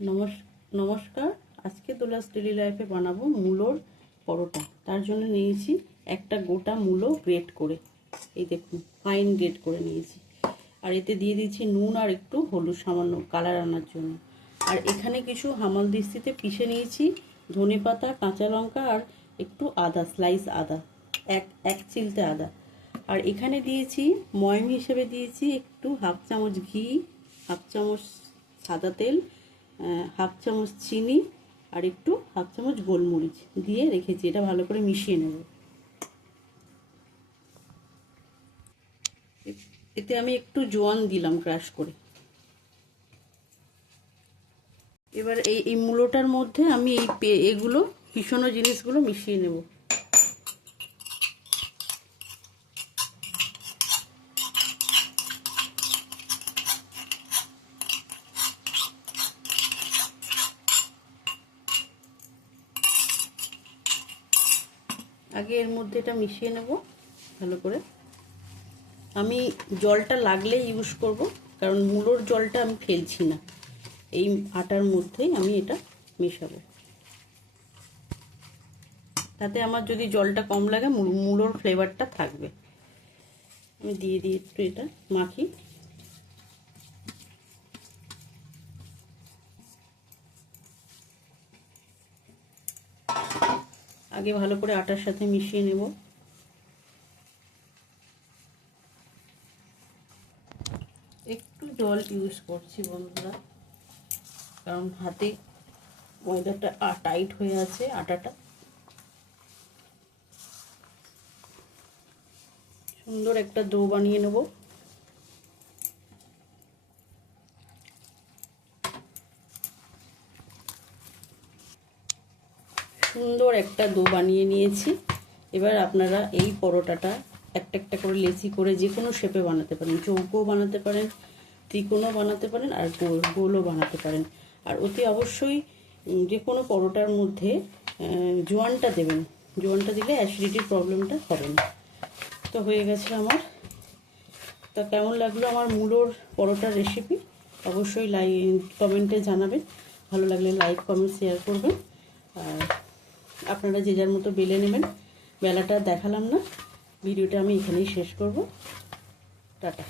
নমস্কার। আজকে দোলাস ডেলি লাইফে বানাবো মূলোর পরোটা। তার জন্য নিয়েছি একটা গোটা মূলো গ্রেট করে, এই দেখুন ফাইন গ্রেট করে নিয়েছি। আর এতে দিয়ে দিয়েছি নুন আর একটু হলুদ সামান্য কালার আনার জন্য। আর এখানে কিছু হামালদিস্তিতে পিষে নিয়েছি ধনেপাতা, কাঁচা লঙ্কা আর একটু আদা, স্লাইস আদা, এক চিলতে আদা। আর এখানে দিয়েছি ময়ম হিসেবে দিয়েছি একটু হাফ চামচ ঘি, হাফ চামচ সাদা তেল, হাফ চামচ চিনি আর একটু হাফ চামচ গোলমরিচ দিয়ে রেখেছি। এটা ভালো করে মিশিয়ে নেব। এতে আমি একটু জোয়ান দিলাম ক্রাশ করে। এবার এই মূলোটার মধ্যে আমি এগুলো পিষানো জিনিসগুলো মিশিয়ে নেব। আগে এর মধ্যে এটা মিশিয়ে নেব ভালো করে। আমি জলটা লাগলে ইউজ করব, কারণ মূলোর জলটা আমি ফেলছি না, এই আটার মধ্যেই আমি এটা মেশাবো। তাতে আমার যদি জলটা কম লাগে মূলোর ফ্লেভারটা থাকবে। আমি দিয়ে একটু এটা মাখি। আগে ভালো করে আটার সাথে মিশিয়ে নেব। একটু জল ইউজ করছি বন্ধুরা, কারণ হাতে ময়দাটা টাইট হয়ে আছে আটাটা। সুন্দর একটা ডো বানিয়ে নেব। সুন্দর একটা ডো বানিয়ে নিয়েছি। এবার আপনারা এই পরোটাটা একটা একটা করে লেচি করে যে কোনো শেপে বানাতে পারেন। চৌকোও বানাতে পারেন, ত্রিকোণও বানাতে পারেন, আর গোলও বানাতে পারেন। আর অতি অবশ্যই যে কোনো পরোটার মধ্যে জোয়ানটা দেবেন। জোয়ানটা দিলে অ্যাসিডিটির প্রবলেমটা হবে না। তো হয়ে গেছে আমার। তা কেমন লাগলো আমার মূলোর পরোটার রেসিপি অবশ্যই কমেন্টে জানাবেন। ভালো লাগলে লাইক, কমেন্ট, শেয়ার করবেন। আর আপনারা যে যার মতো বেলে নেবেন। বেলাটা দেখালাম না, ভিডিওটা আমি এখানেই শেষ করব। টাটা।